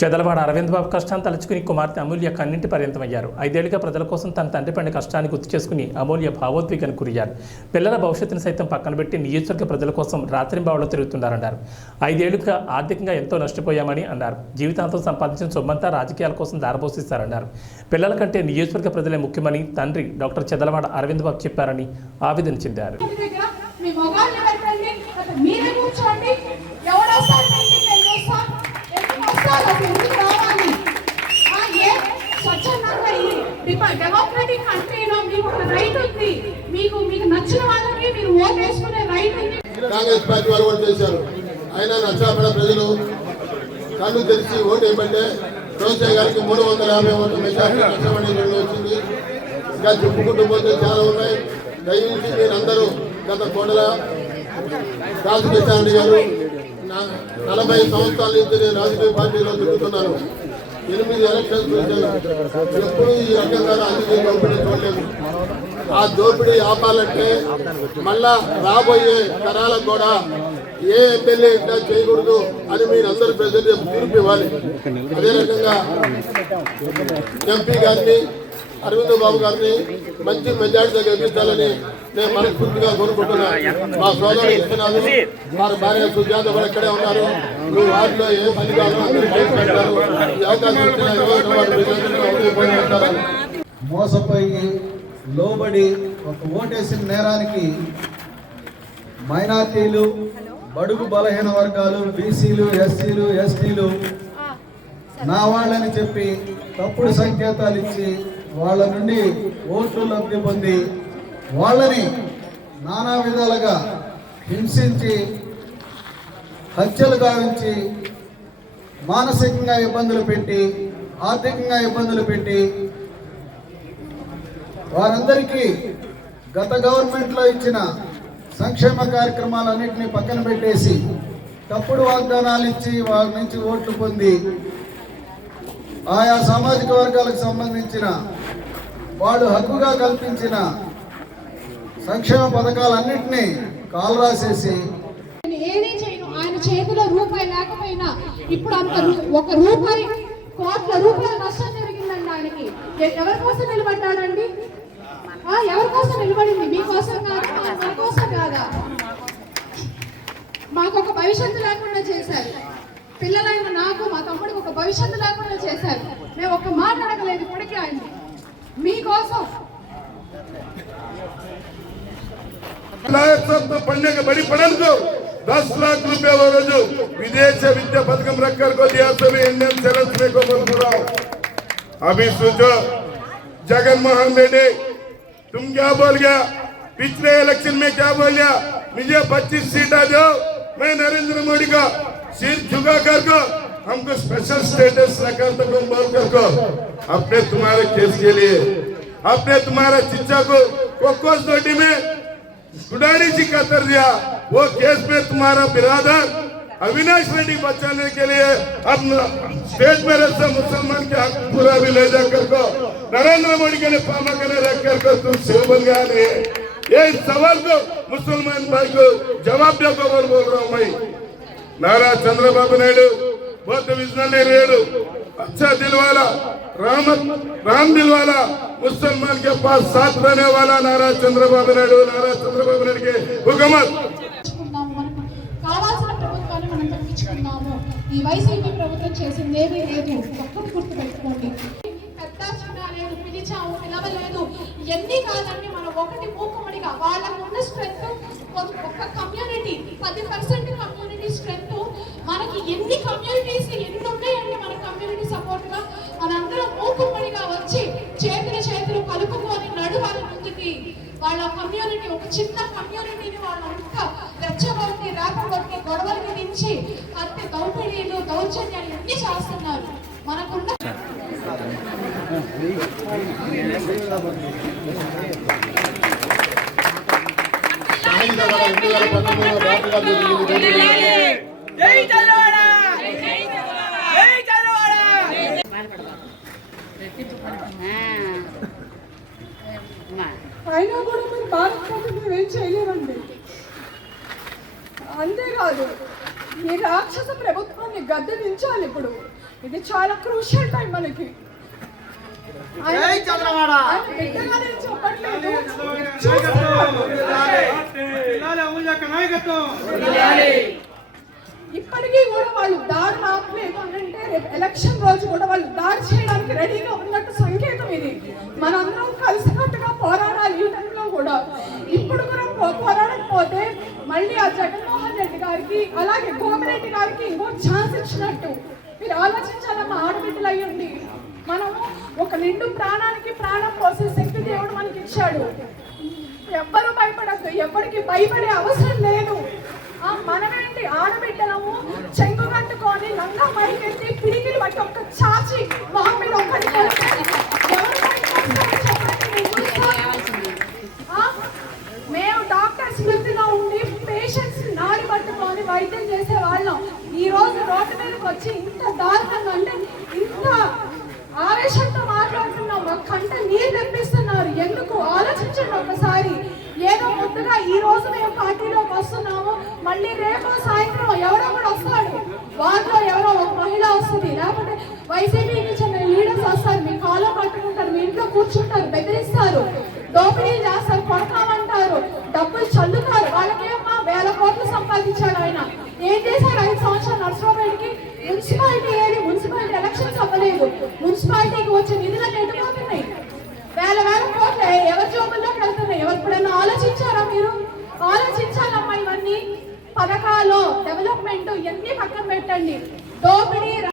చెదలవాడ అరవింద్ బాబు కష్టాన్ని తలుచుకుని కుమార్తె అమూల్య కన్నింటి పర్యంతమయ్యారు. ఐదేళ్ళుగా ప్రజల కోసం తన తండ్రి పడిన కష్టాన్ని గుర్తు చేసుకుని అమూల్య భావోద్వేగానికి గురయ్యారు. పిల్లల భవిష్యత్తును సైతం పక్కన పెట్టి నియోజకవర్గ ప్రజల కోసం రాత్రింబావులో తిరుగుతున్నారన్నారు ఐదేళ్ళుగా ఆర్థికంగా ఎంతో నష్టపోయామని అన్నారు. జీవితాంతం సంపాదించిన సొమ్మంతా రాజకీయాల కోసం దారపోసిస్తారన్నారు పిల్లల కంటే నియోజకవర్గ ప్రజలే ముఖ్యమని తండ్రి డాక్టర్ చెదలవాడ అరవింద్ బాబు చెప్పారని ఆవేదన చెందారు. డెమోక్రటిక్ కంట్రీలో మీకు ఒక రైట్ ఉంది మీకు మీకు నచ్చిన వాళ్ళకి మీరు ఓట్ వేసుకునే రైట్ ఉంది కాంగ్రెస్ పార్టీ వారు ఓటు చేశారు. అయినా నచ్చాపడ ప్రజలు కళ్ళు తెరిచి ఓటు వేయమంటే రోజా గారికి మూడు వందల యాభై ఓట్ల మెజార్టీ నష్టపడి వచ్చింది. ఇంకా చెప్పుకుంటూ పోతే చాలా ఉన్నాయి. దయచేసి మీరందరూ గత కోడల రాజకృష్ణారెడ్డి గారు నలభై సంవత్సరాల నుంచి నేను రాజకీయ పార్టీలో తిరుగుతున్నాను. ఎనిమిది ఎలక్షన్స్ వచ్చాను ఎప్పుడు ఈ రకంగా రాజకీయ దోపిడీ చూడలేదు. ఆ దోపిడీ ఆపాలంటే మళ్ళా రాబోయే తరాలకు కూడా ఏ ఎమ్మెల్యే ఇట్లా చేయకూడదు అని మీరందరూ ప్రజలు తీర్పు ఇవ్వాలి. అదే రకంగా ఎంపీ గారిని అరవింద్ బాబు గారిని మంచి మెజార్టీతో గెలిపించాలని నేను మనస్ఫూర్తిగా కోరుకుంటున్నాను. మా సోదరుడు ఇస్తున్నారు వారి భార్య సుజాత కూడా ఇక్కడే ఉన్నారు. మీ వార్డులో ఏ పని అవకాశం నమస్కారాలు. మోసపోయి లోబడి ఒక ఓటేసిన నేరానికి మైనార్టీలు బడుగు బలహీన వర్గాలు బీసీలు ఎస్సీలు ఎస్టీలు నా వాళ్ళని చెప్పి తప్పుడు సంకేతాలు ఇచ్చి వాళ్ళ నుండి ఓట్లు లబ్ధి పొంది వాళ్ళని నానా విధాలుగా హింసించి హత్యలు గావించి మానసికంగా ఇబ్బందులు పెట్టి ఆర్థికంగా ఇబ్బందులు పెట్టి వారందరికీ గత గవర్నమెంట్లో ఇచ్చిన సంక్షేమ కార్యక్రమాలన్నింటినీ పక్కన పెట్టేసి తప్పుడు వాగ్దానాలు ఇచ్చి వారి నుంచి ఓట్లు పొంది ఆయా సామాజిక వర్గాలకు సంబంధించిన వాళ్ళు హక్కుగా కల్పించిన సంక్షేమ పథకాలన్నింటినీ కాలు రాసేసి నేను ఏమీ చేయను. ఆయన చేతిలో రూపాయి లేకపోయినా ఇప్పుడు అంత రూ- ఒక రూపాయి కోట్ల రూపాయల నష్టం జరిగిందండి ఆయనకి. ఎవరి కోసం నిలబడ్డాడండి? ఎవరి కోసం నిలబడింది? మీకోసం కాదా మా- మా కోసం కాదా? మాకు ఒక భవిష్యత్తు లేకుండా చేశారు. పిల్లలైన నాకు మా తమ్ముడికి ఒక భవిష్యత్తు లేకుండా చేశారు. మేము ఒక మాట అడగలేదు ఇప్పటికీ ఆయన మీకోసం लायक सब तो पढ़ने के बड़ी पढ़न को दस लाख रुपए वो रोजो विदेश से विद्या पदकम रखकर को दिया सभी इंडियन सेलेक्ट में को बोल रहा हूं अभी सोचो जगन मोहन रेड्डी तुम क्या बोल गया पिछले इलेक्शन में क्या बोल गया मुझे 25 सीटा दो मैं नरेंद्र मोदी का सिर झुका कर को हमको स्पेशल स्टेटस रखा तो तुम बोल कर को अपने तुम्हारे केस के लिए आपने तुम्हारे चिच्चा को कोकोस नोटी में गुडारी जी का कर दिया। वो केस में तुम्हारा बिरादर अविनाश रेड्डी बचाने के लिए अब स्टेट में रहते मुसलमान के हक पूरा भी ले जाकर को नरेंद्र मोदी के पामा करने रख कर को तुम सेव बन गया ये सवाल को मुसलमान भाई को जवाब दे को बोल बोल रहा हूँ मैं। नारा चंद्रबाबू नायडू बहुत विजनरी रेडू। अच्छा दिल वाला राम राम दिल वाला मुसलमान के पास साथ रहने वाला नारा चंद्रबाबू नायडू नारा चंद्रबाबू नायडू के हुकूमत తెచ్చుకుందాము మనకు కావాల్సిన ప్రభుత్వాన్ని మనం తెప్పించుకుందాము ఈ వైసీపీ ప్రభుత్వం చేసింది ఏమీ లేదు ఒక్కటి గుర్తు పెట్టుకోండి పెద్ద చిన్న లేదు పిలిచాము పిలవలేదు ఎన్ని కాదండి మనం ఒకటి మూకుమ్మడిగా వాళ్ళకు ఉన్న స్ట్రెంత్ ఒక కమ్యూనిటీ పది పర్సెంట్ కమ్యూనిటీ స్ట్రెంత్ మనకి ఎన్ని కమ్యూనిటీస్ ఎన్ని ఉన్నాయంటే మన కమ్యూనిటీ సపోర్ట్గా మనందరం మూకుమ్మడిగా వచ్చి చేతులు చేతులు కలుపుకొని నడువాలి ముందుకి వాళ్ళ కమ్యూనిటీ ఒక చిన్న కమ్యూనిటీని వాళ్ళంతా రెచ్చగొట్టి రేపగొట్టి గొడవలకి దించి అన్ని దౌపిడీలు దౌర్జన్యాలు ఎన్ని చేస్తున్నారు మనకున్న కూడా రెండు వేల పంతొమ్మిదిలో అయినా కూడా మీరు భారత ప్రభుత్వం ఏం చేయలేరండి. అంతేకాదు ఈ రాక్షస ప్రభుత్వాన్ని గద్దె దించాలి ఇప్పుడు. ఇది చాలా క్రూషియల్ టైం మనకి. చెప్పట్లేదు. ఇప్పటికీ కూడా వాళ్ళు దారి ఆపలేదు అంటే రేపు ఎలక్షన్ రోజు కూడా వాళ్ళు దారి చేయడానికి రెడీగా ఉన్నట్టు సంకేతం ఇది. మనందరం కలిసికట్టుగా పోరాడాలి ఈ టైంలో కూడా. ఇప్పుడు కూడా పోరాడకపోతే మళ్ళీ ఆ జగన్మోహన్ రెడ్డి గారికి అలాగే కోమిరెడ్డి గారికి ఇంకో ఛాన్స్ ఇచ్చినట్టు. మీరు ఆలోచించాలమ్మ ఆడబిడ్డలు అయ్యండి మనము ఒక నిండు ప్రాణానికి ప్రాణం పోసే శక్తి దేవుడు మనకి ఇచ్చాడు ఎవ్వరూ భయపడద్దు. ఎవరికి భయపడే అవసరం లేదు. మనమేంటి ఆడబిడ్డలము చెంగు కట్టుకొని లంగా పైకెత్తి పిడికిలు బట్టి ఒక్క చాచి మొహం మీద ఒక్కటి మేము డాక్టర్స్ స్మృతిలో ఉండి పేషెంట్స్ నాడి పట్టుకొని వైద్యం చేసే వాళ్ళం. ఈ రోజు రోడ్డు మీదకి వచ్చి ఇంత దారుణంగా అంటే ఇంత ఆవేశంతో మాట్లాడుతున్నాం. కంట నీరు తెప్పిస్తున్నారు. ఎందుకు? ఏదో ఈ రోజు మేము పార్టీలోకి వస్తున్నాము. మళ్ళీ రేపు సాయంత్రం ఎవరో కూడా వస్తాడు వారిలో ఎవరో ఒక మహిళ వస్తుంది. లేకపోతే వైసీపీకి చెందిన లీడర్స్ వస్తారు. మీ కాలో పట్టుకుంటారు మీ ఇంట్లో కూర్చుంటారు బెదిరిస్తారు. దోపిడీ చేస్తారు కొడతామంటారు. డబ్బులు చల్లుతారు. వాళ్ళకేమో వేల కోట్లు సంపాదించాడు ఆయన. ఏం చేశారు? ఐదు సంవత్సరాలు నర్సరావుపేటకి మున్సిపాలిటీ ఏది? మున్సిపాలిటీ ఎలక్షన్స్ అవ్వలేదు. మున్సిపాలిటీకి వచ్చే నిధులు ఎటుపోతున్నాయి? వేల వేల కోట్లు ఎవరి జోబుల్లోకి వెళ్తున్నాయి ఎవరు ఎప్పుడైనా ఆలోచించారా మీరు? ఆలోచించాలమ్మా ఇవన్నీ. పథకాలు డెవలప్మెంట్ ఇవన్నీ పక్కన పెట్టండి. దోపిడీ